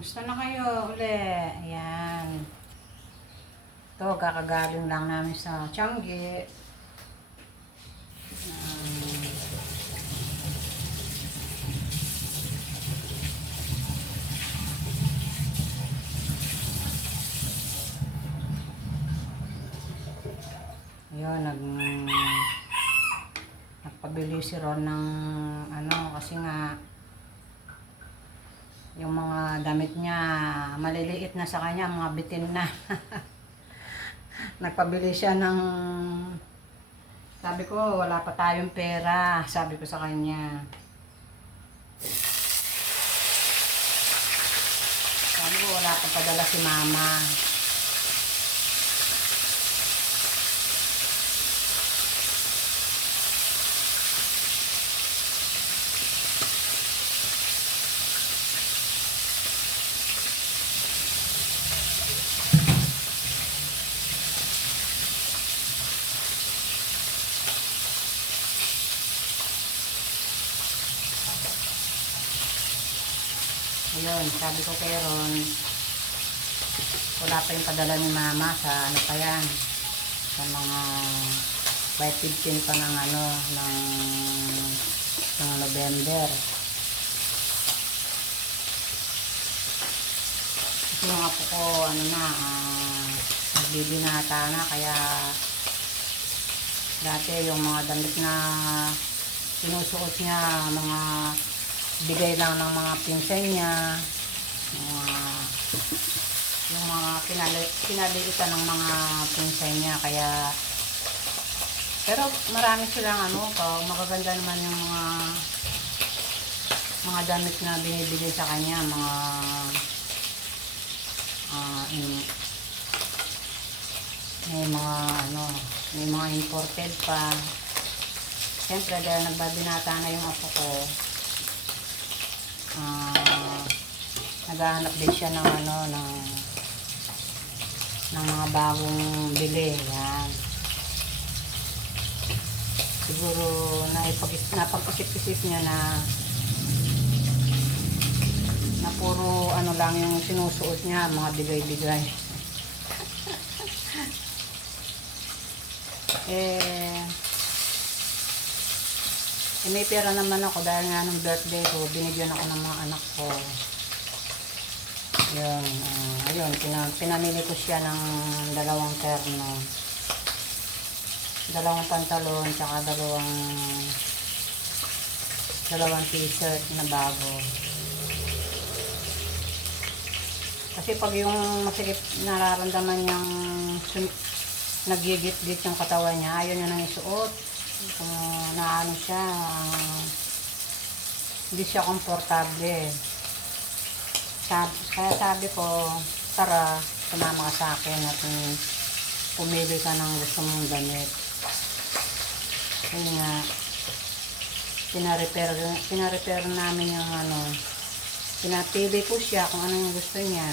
Kumusta na kayo uli? Ayan. Ito, kakagaling lang namin sa Tiangge. Ayun, nagpabili si Ron ng kasi nga yung mga damit niya maliliit na sa kanya, mga bitin na. Nagpabili siya ng, sabi ko wala pa tayong pera, sabi ko sa kanya. Sabi ko wala pa padala si mama. Ayun, sabi ko kay Ron, wala pa yung padala ni mama sa ano pa yan, sa mga by 15 pa ng ng November. Kasi yung apo ko nagbibinata na, kaya dati yung mga damit na sinusuot niya, mga bigay lang ng mga pinsan niya, yung mga pinaliitan ng mga pinsan niya, kaya pero marami silang magaganda naman yung mga damit na binibili sa kanya, may mga imported pa. Siyempre dahil nagbabinata na yung apo ko, naghahanap din siya ng ng mga bagong bili. Yan. Siguro napag-isip-isip niya na puro lang yung sinusuot niya, mga bigay-bigay. May pera naman ako dahil nga nung birthday ko, binigyan ako ng mga anak ko. Yun, ayun, pinamili ko siya ng dalawang terno, dalawang pantalon, tsaka dalawang t-shirt na bago. Kasi pag yung masikip nararamdaman niyang nagigit-git yung katawan niya, ayaw niya nang isuot. Siya, hindi siya komportable. Kaya sabi ko, tara, sumama ka sa akin at pumili ka ng gusto mong damit. Kaya nga, pinarepair namin yung pinapili ko siya kung ano yung gusto niya.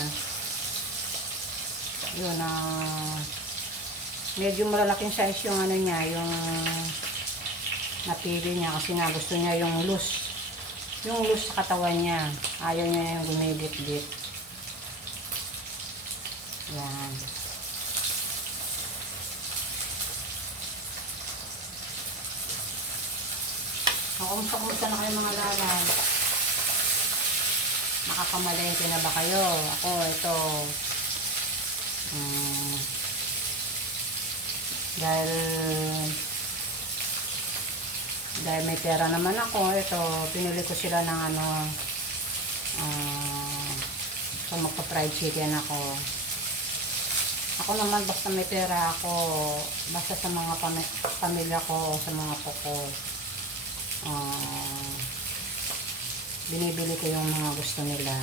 Yun, medyo malalaking size yung yung napili niya, kasi nga gusto niya yung loose sa katawan niya, ayaw niya yung gumigit-git. Yan. Kumusta na kayo mga lalay? Nakakamalengke na ba kayo? Ako ito, dahil may pera naman ako, ito, pinili ko sila ng magpa-fried chicken ako. Ako naman, basta may pera ako, basta sa mga pamilya ko, sa mga apo ko, binibili ko yung mga gusto nila.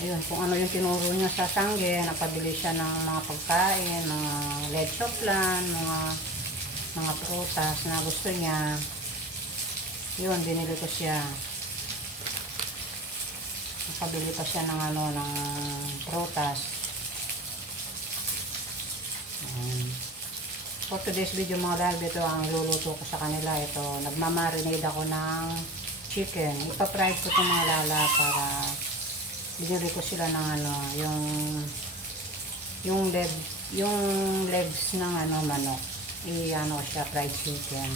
Ayun, kung ano yung tinuro niya sa Tiangge, napabili siya ng mga pagkain, mga leche flan, mga prutas na gusto niya. Yun, binili ko siya. Nakabili pa siya ng ano, ng prutas. Ayan. For today's video mga lalab, ito ang iluluto ko sa kanila. Ito, nagmamarinade ako ng chicken. Ipa-fry ko ito mga lalab para binili ko sila ng ano, yung legs ng ano, manok. I-ano siya, fried chicken.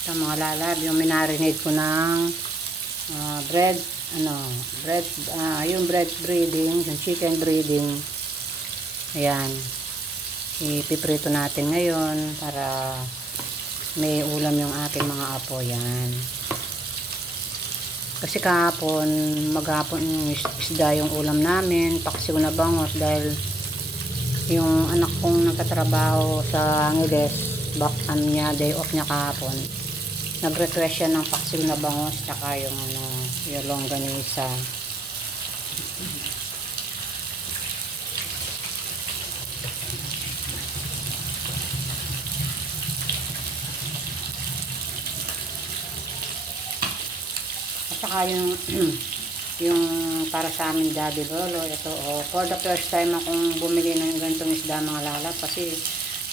Ito mga lalab, yung minarinate ko ng yung bread breading, yung chicken breading. Ayan. Ipiprito natin ngayon para may ulam yung ating mga apo. Yan. Kasi kahapon, maghapon isda yung ulam namin. Paksi ko na bangos dahil yung anak kong nagtatrabaho sa Angeles, niya, day off niya kahapon. Nag-request siya ng paksiw na bangos tsaka yung ano, yung longganisa. At saka yung yung para sa amin daddy lolo, ito for the first time akong bumili ng gantong isda mga lalap kasi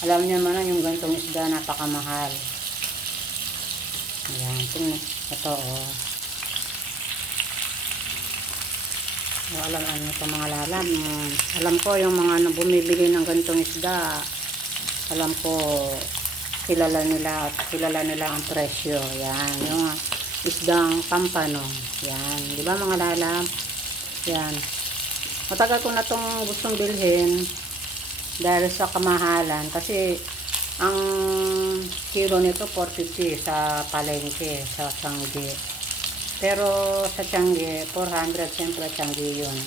alam niyo naman yung gantong isda napakamahal. Ayan, tingnan. Ito, alam ito mga lalam. Alam ko yung mga bumibili ng ganitong isda. Alam ko, kilala nila ang presyo. Yan, yung isdang pampano. Yan, di ba mga lalam? Yan. Matagal ko na itong gustong bilhin dahil sa kamahalan. Kasi, ang kilo nito 450 sa palengke, sa Tiangge. Pero sa Tiangge 400, siyempre Tiangge yun.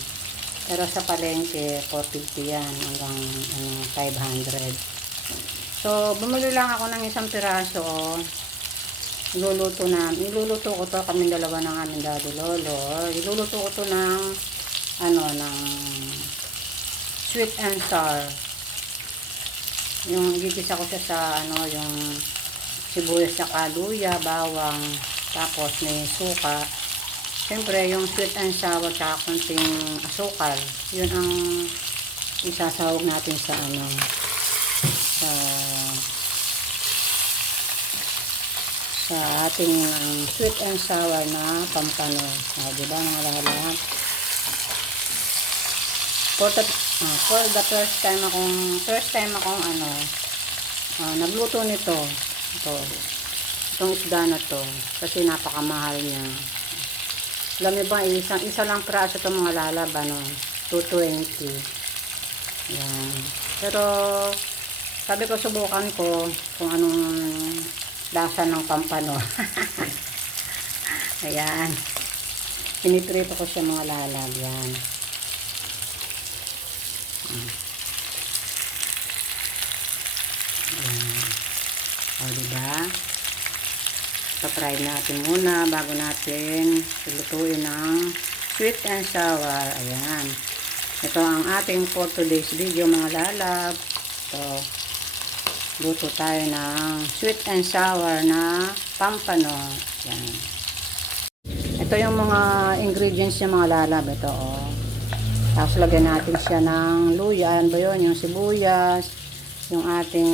Pero sa palengke 450 yan hanggang 500. So bumili lang ako ng isang piraso. Iluluto ko to kami dalawa ng aming daddy lolo. Iluluto ko to ng ng sweet and sour. Yung gigisa ko siya sa yung sibuyas sa luya, bawang, tapos may suka. Siyempre yung sweet and sour tsaka konting asukal. Yun ang isasahog natin sa sa ating sweet and sour na pampano. Diba mga lahat? For the first time akong nagluto nito. Itong isda na to kasi napakamahal niya. Alam niyo ba, isa lang praso itong mga lalab, 220. Yan. Pero sabi ko, subukan ko kung anong lasa ng pampano. Ayan. Piniprito ko siya mga lalab. Yan. Diba? Pa-try natin muna bago natin lutuin ng sweet and sour. Ayan. Ito ang ating for today's video mga lalab. Ito. Luto tayo ng sweet and sour na pampano. Ayan. Ito yung mga ingredients niya mga lalab. Ito Tapos lagyan natin siya ng luya. Ano ba yun? Yung sibuyas, yung ating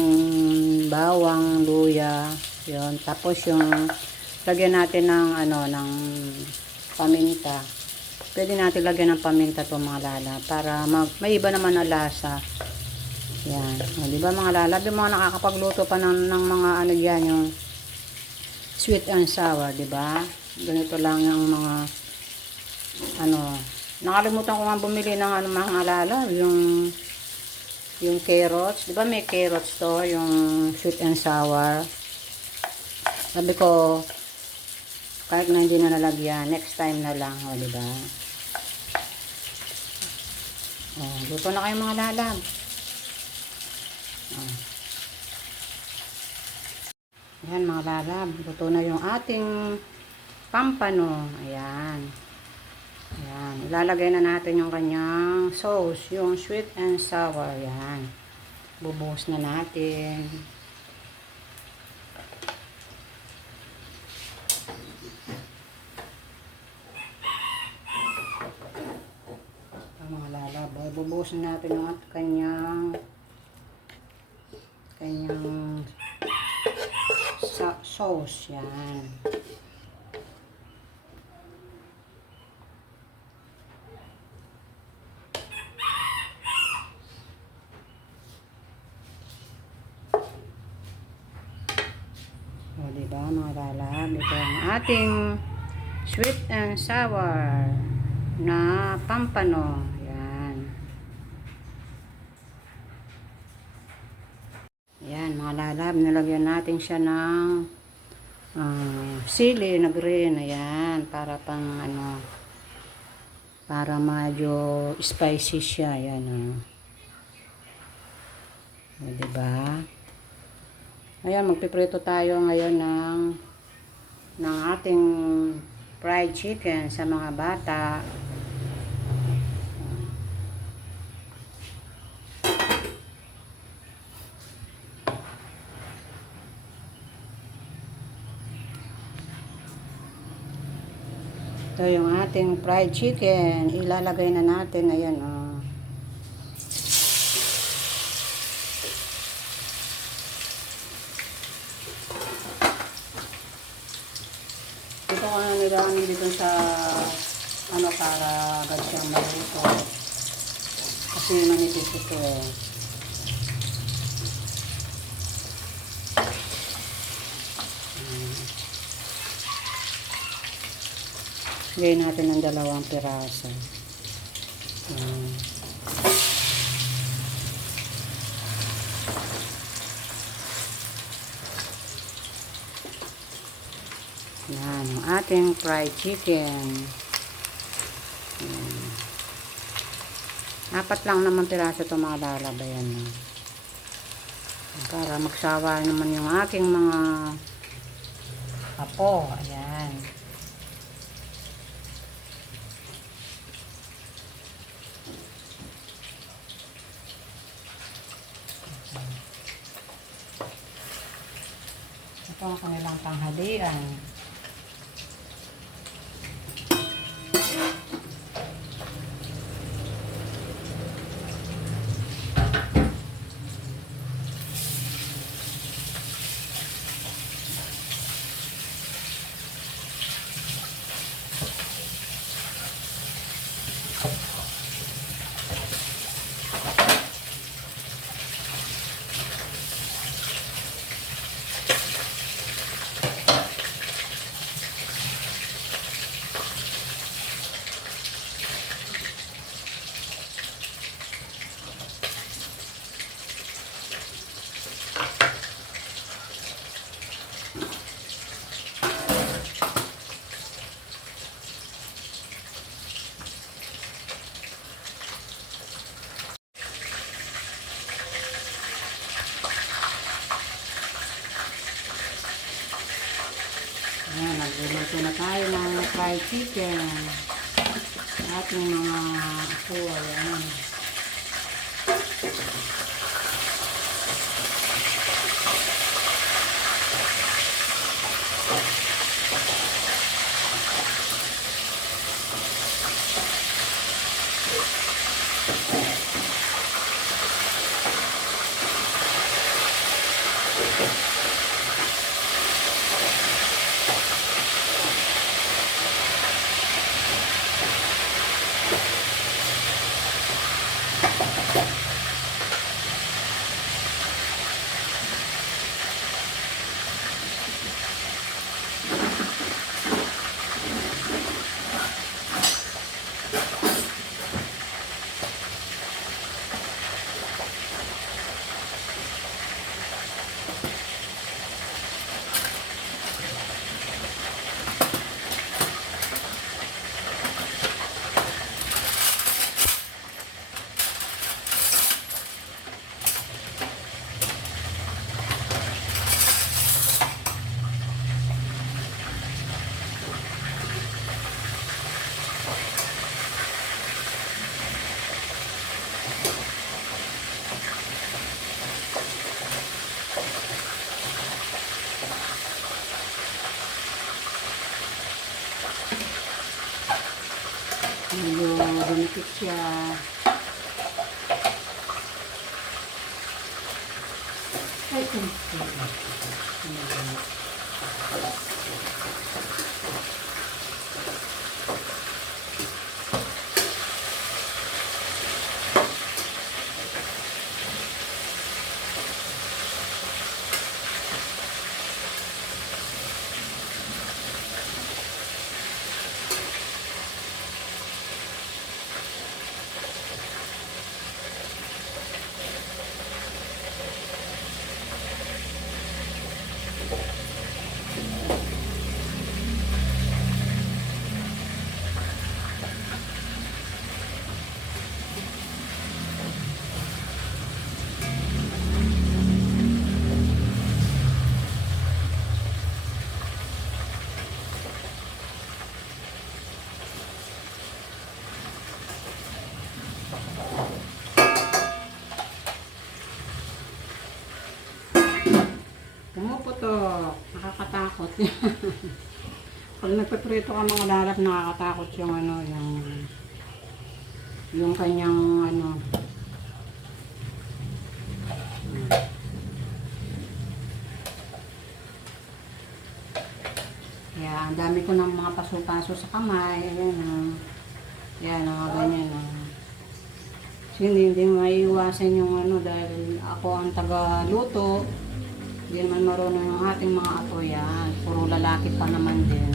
bawang, luya, yun. Tapos yung lagyan natin ng ng paminta. Pwede natin lagyan ng paminta to mga lala para may iba naman na lasa. Yan. Di ba mga lala, yung mga nakakapagluto pa ng mga diyan, yung sweet and sour, di ba? Ganito lang yung mga nakalimutan ko nga bumili ng mga lala, yung yung carrots. Di ba may carrots to, yung sweet and sour. Sabi ko, kahit na hindi na nalagyan, next time na lang, o, di ba? Oh, luto na kayo mga lalab. Oh. Ayan mga lalab, luto na yung ating pampano. Ayan. Ayan. Ilalagay na natin yung kanyang sauce, yung sweet and sour. Ayan. Bubuhos na natin. Mga lalab, bubuhos na natin yung kanyang sauce. Yan. O, diba mga lalab, ito ang ating sweet and sour na pampano. Yan. Yan mga lalab, nilagyan natin siya ng sili na green. Ayan, para pang ano, para medyo spicy siya. Ayan, o, diba? Ayan, magpiprito tayo ngayon ng ating fried chicken sa mga bata. Ito yung ating fried chicken. Ilalagay na natin. Ayan, oh. Ito ko na nilamin dito sa ano para agad siyang maluto. Kasi manipis ito eh. Lagyan natin ng 2 piraso. Yan, ang ating fried chicken. 4 lang naman piraso ito mga lalabayan. Para magsawa naman yung aking mga apo. Ayan. Ito ang kanilang tanghalian. Ayan, nagluluto na tayo ng fried chicken. Ating mga apo, ayan. medyo dumikit siya. Ay, pumuputok. Nakakatakot. Pag nagpiprito ka mga lalap, nakakatakot yung ano, yung kanyang ano. Kaya ang dami ko ng mga paso-paso sa kamay. Ayan, yan, ganyan. Kasi hindi maiiwasan yung ano, dahil ako ang taga-luto. Hindi naman marunong yung ating mga apo yan. Puro lalaki pa naman din.